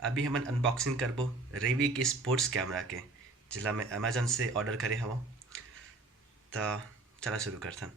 अभी हमन अनबॉक्सिंग करबो रेवी के स्पोर्ट्स कैमरा के जिला में अमेजन से ऑर्डर करे हवं। तो चला शुरू करथन।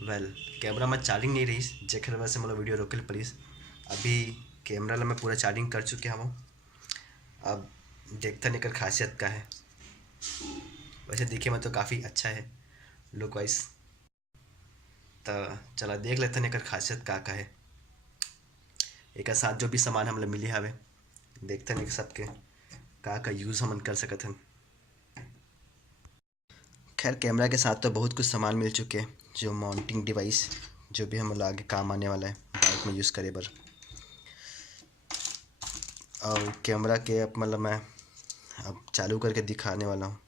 वेल कैमरा में चार्जिंग नहीं रही जेकर वजह से मोला वीडियो रोके पड़ीस। अभी कैमरा ला मैं पूरा चार्जिंग कर चुके हवं। अब देखथन एकर खासियत का है। वैसे दिखे में तो काफ़ी अच्छा है लुक वाइज। तो चला देख लेथन एकर खासियत का है। एक साथ जो भी सामान हमला मिली हवे देखथन एक सबके का यूज़ हमन कर सकत हन। खैर कैमरा के साथ तो बहुत कुछ सामान मिल चुके हैं, जो माउंटिंग डिवाइस जो भी हम आगे काम आने वाला है बाइक में यूज़ करे बर। और कैमरा के अब मतलब मैं अब चालू करके दिखाने वाला हूँ।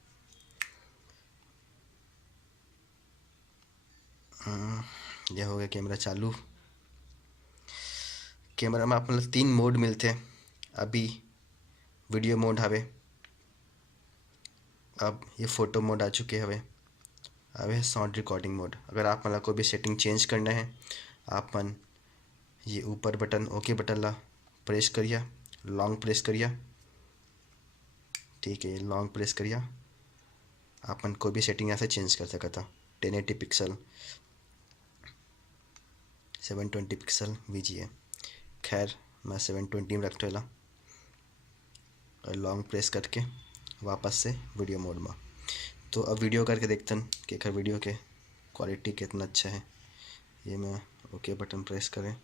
यह हो गया कैमरा चालू। कैमरा में आप मतलब 3 मोड मिलते हैं। अभी वीडियो मोड हवे, अब ये फ़ोटो मोड आ चुके हवे, अब है साउंड रिकॉर्डिंग मोड। अगर आप मतलब कोई भी सेटिंग चेंज करना है आप मन ये ऊपर बटन ओके बटन ला प्रेस करिया, लॉन्ग प्रेस करिया। ठीक है, लॉन्ग प्रेस करिया आपन कोई भी सेटिंग यहाँ से चेंज कर सकता। 1080 पिक्सल, 720 पिक्सल VGA। खैर मैं 720 में रख ला और लॉन्ग प्रेस करके वापस से वीडियो मोड में। तो अब वीडियो करके देखते हैं कि खैर वीडियो के क्वालिटी कितना अच्छा है। ये मैं ओके बटन प्रेस करें।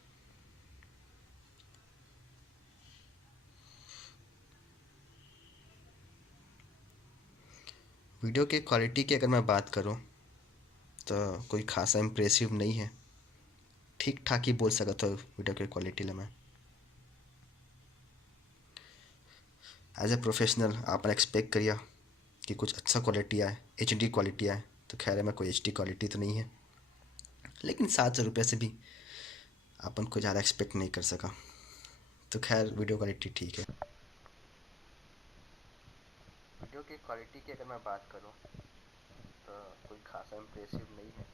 वीडियो के क्वालिटी की अगर मैं बात करूं तो कोई खासा इम्प्रेसिव नहीं है, ठीक ठाक ही बोल सकता हूँ वीडियो के क्वालिटी ला मैं। एज ए प्रोफेशनल आप एक्सपेक्ट करिए कि कुछ अच्छा क्वालिटी आए, HD क्वालिटी आए। तो खैर है मैं कोई HD क्वालिटी तो नहीं है, लेकिन 700 रुपये से भी अपन को ज़्यादा एक्सपेक्ट नहीं कर सका। तो खैर वीडियो क्वालिटी ठीक है। वीडियो की क्वालिटी की अगर मैं बात करूं तो कोई खासा इम्प्रेसिव नहीं है,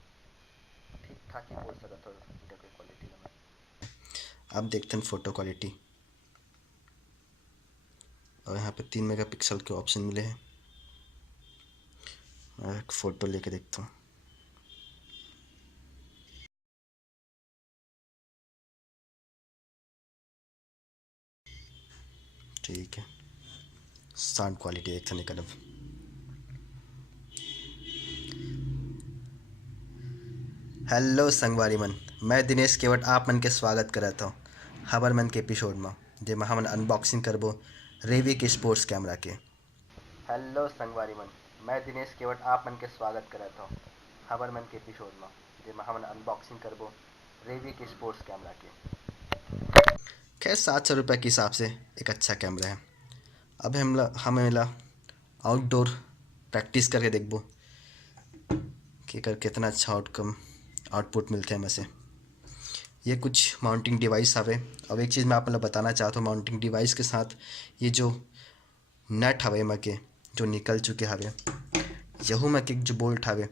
ठीक ठाक ही बोल सकता हूँ वीडियो की क्वालिटी में। अब देखते हैं फ़ोटो क्वालिटी। और यहाँ पे 3 मेगापिक्सल के ऑप्शन मिले हैं। मैं एक फ़ोटो लेके देखता हूँ। ठीक है, साउंड क्वालिटी देखते हैं अब। हेलो संगवारी मन, मैं दिनेश केवट आप मन के स्वागत करता हूँ हबर मन के एपिसोड में, जेमा हमन अनबॉक्सिंग करबो रेवी के स्पोर्ट्स कैमरा के। हेलो संगवारी मन, मैं दिनेश केवट आप मन के स्वागत करता हूँ हबर मन के एपिसोड में, जेमा हमन अनबॉक्सिंग करबो रेवी के स्पोर्ट्स कैमरा के। खैर 700 रुपये के हिसाब से एक अच्छा कैमरा है। अब हम मिला आउटडोर प्रैक्टिस करके देखबो कि कर कितना अच्छा आउटपुट मिलते हैं हमें से। ये कुछ माउंटिंग डिवाइस हवे। अब एक चीज़ मैं आप मतलब बताना चाहता हूँ, माउंटिंग डिवाइस के साथ ये जो नट हवे एमा के जो निकल चुके हवे, यहू में के जो बोल्ट हवे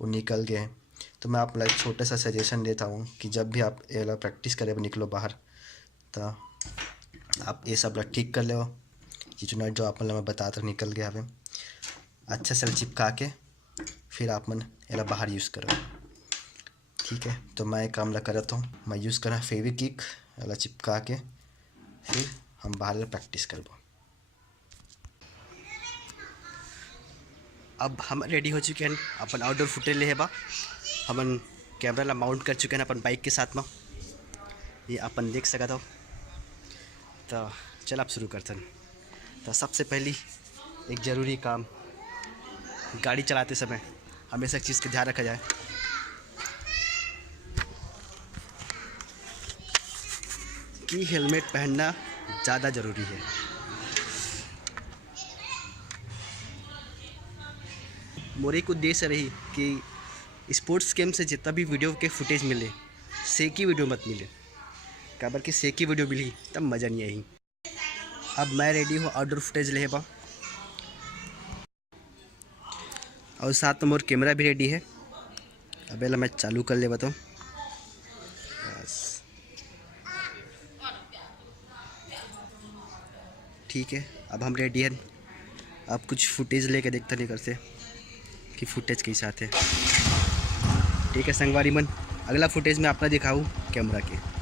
वो निकल गए हैं। तो मैं आप एक छोटा सा सजेशन देता हूँ कि जब भी आप ये ला प्रैक्टिस करे निकलो बाहर, तो आप ये सब ला ठीक कर लो। ये जो नट जो आप मैं बताता निकल गया हवे, अच्छा से चिपका के फिर आप मन ये बाहर यूज़ करो। ठीक है, तो मैं काम ला करता हूँ, मैं यूज़ करा फेविक्विक वाला चिपका के फिर हम बाहर प्रैक्टिस करबो। अब हम रेडी हो चुके हैं अपन आउटडोर फुटेज ले बा। हमन कैमरा ला माउंट कर चुके हैं अपन बाइक के साथ में, ये अपन देख सकत हो। तो चल आप शुरू करते हैं। तो सबसे पहली एक ज़रूरी काम, गाड़ी चलाते समय हमेशा एक चीज़ का ध्यान रखा जाए कि हेलमेट पहनना ज़्यादा ज़रूरी है। मोरे को उद्देश्य रही कि स्पोर्ट्स गेम से जितना भी वीडियो के फुटेज मिले, सेकी वीडियो मत मिले। काबर की सेकी वीडियो मिली तब मज़ा नहीं आई। अब मैं रेडी हूँ आउटडोर फुटेज ले बा, और साथ में मोर कैमरा भी रेडी है। अब मैं चालू कर ले बताऊँ बस। ठीक है, अब हम रेडी हैं। अब कुछ फुटेज लेके देखते नहीं करते कि फुटेज कैसा आते। ठीक है संगवारी मन, अगला फुटेज में अपना दिखाऊँ कैमरा के।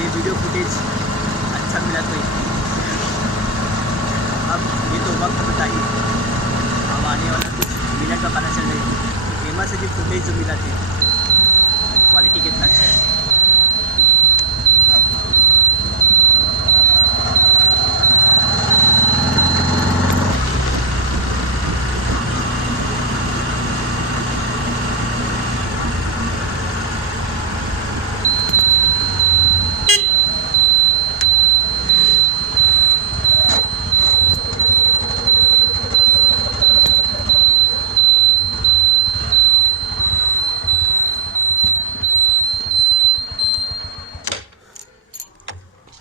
ये वीडियो फुटेज अच्छा मिला तो अब ये तो वक्त बताइए। अब आने वाला कुछ मिनट का पता चल रही एमा से जो फुटेज जो मिला थी क्वालिटी कितना अच्छा है।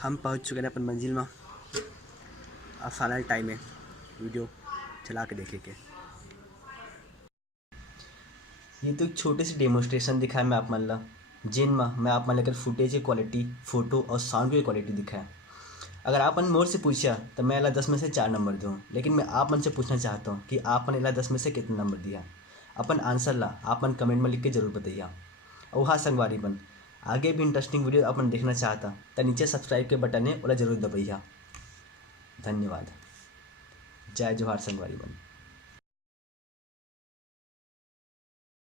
हम पहुंच चुके हैं अपन मंजिल में। अब फाइनल टाइम है वीडियो चला के देखे के। ये तो एक छोटे से डेमोस्ट्रेशन दिखाया मैं आप मन ला, जिन में मैं आप मन लेकर फुटेज की क्वालिटी, फ़ोटो और साउंड की क्वालिटी दिखाया। अगर आप मन मोर से पूछा तो मैं अला 10 में से 4 नंबर दूँ, लेकिन मैं आप मन से पूछना चाहता हूँ कि आप मन अला 10 में से कितना नंबर दिया। अपन आंसर ला आप मन कमेंट में लिख के जरूर बताइए। और हाँ संगवारी मन, आगे भी इंटरेस्टिंग वीडियो अपन देखना चाहता तो नीचे सब्सक्राइब के बटन है और जरूर दबाइए। धन्यवाद। जय जोहार संगवारी मन।